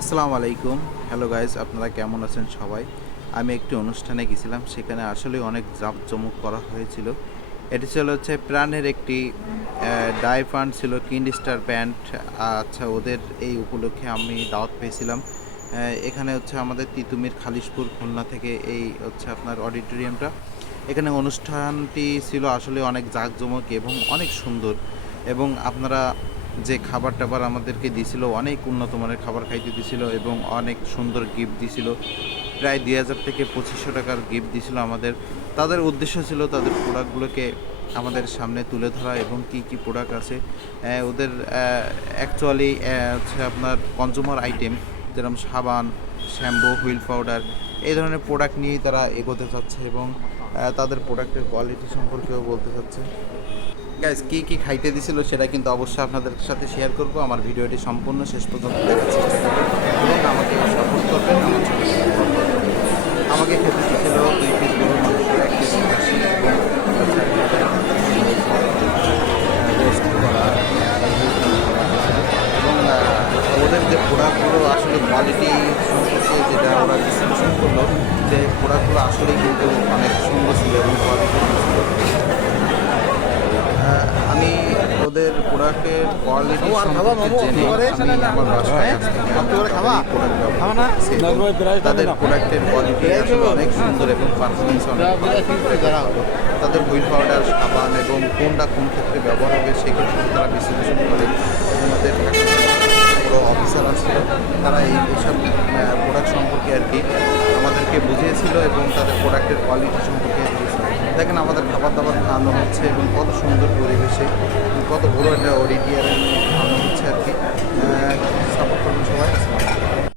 আসসালামু আলাইকুম। Hello guys, আপনারা কেমন আছেন সবাই? আমি একটি অনুষ্ঠানে গেছিলাম, সেখানে আসলে অনেক জাঁকজমক করা হয়েছিল। এটি ছিল হচ্ছে প্রাণের একটি ডাই ফান্ড ছিল, কিন্ড স্টার ব্যান্ড। আচ্ছা, ওদের এই উপলক্ষে আমি দাওয়াত পেয়েছিলাম। এখানে হচ্ছে আমাদের তিতুমির খালিশপুর খুলনা থেকে এই হচ্ছে আপনার অডিটোরিয়ামটা। এখানে অনুষ্ঠানটি ছিল আসলে অনেক জাঁকজমক এবং অনেক সুন্দর। এবং আপনারা যে খাবার টাবার আমাদেরকে দিছিল, অনেক উন্নত মানের খাবার খাইতে দিছিল এবং অনেক সুন্দর গিফট দিছিল। প্রায় ২,০০০ থেকে ২৫০০ টাকার গিফট দিছিল আমাদের। তাদের উদ্দেশ্য ছিল তাদের প্রোডাক্টগুলোকে আমাদের সামনে তুলে ধরা এবং কি কি প্রোডাক্ট আছে ওদের অ্যাকচুয়ালি হচ্ছে আপনার কনজুমার আইটেম, যেরকম সাবান, শ্যাম্পু, হুইল পাউডার, এই ধরনের প্রোডাক্ট নিয়েই তারা এগোতে চাচ্ছে এবং তাদের প্রোডাক্টের কোয়ালিটি সম্পর্কেও বলতে চাচ্ছে। গাইস, কি কি খাইতে দিছিল সেটা কিন্তু অবশ্যই আপনাদের সাথে শেয়ার করব। আমার ভিডিওটি সম্পূর্ণ শেষ পর্যন্ত দেখার চেষ্টা করবেন এবং আমাকে সাপোর্ট করবেন। আমার চ্যানেলকে সাপোর্ট করবেন। আমাকে খেতে দিয়েছিল 2 পিস গরুর মাংস, 1 পিস খাসি এবং রোস্ট করা এবং ওদের যে প্রোডাক্টগুলো আসলে কোয়ালিটি সম্পর্কে যেটা ওরা ডিসক্রিপশন করলো, যে প্রোডাক্টগুলো আসলেই কিন্তু অনেক সুন্দর ছিল এবং কোয়ালিটি ছিল। আমি ওদের প্রোডাক্টের কোয়ালিটি সম্পর্কে জেনে আমি আমার বাসায় তাদের প্রোডাক্টের কোয়ালিটি আসলে অনেক সুন্দর এবং পারফরমেন্স অনেক ভালো। তাদের হুইল পাউডার, সাবান এবং কোনটা কোন ক্ষেত্রে ব্যবহার হবে সেক্ষেত্রে তারা বিশ্লেষণ করে এবং ওদের বড় অফিসার আসছিল, তারা এইসব প্রোডাক্ট সম্পর্কে আর কি আমাদেরকে বুঝিয়েছিল এবং তাদের প্রোডাক্টের কোয়ালিটি সম্পর্কে দিয়েছিল। দেখেন আমাদের খাবার দাবার খাওয়ানো হচ্ছে এবং কত সুন্দর পরিবেশে, কত বড় একটা অডিটোরিয়ামে খাওয়ানো হচ্ছে আর কি। সাপোর্ট করবেন সবাই।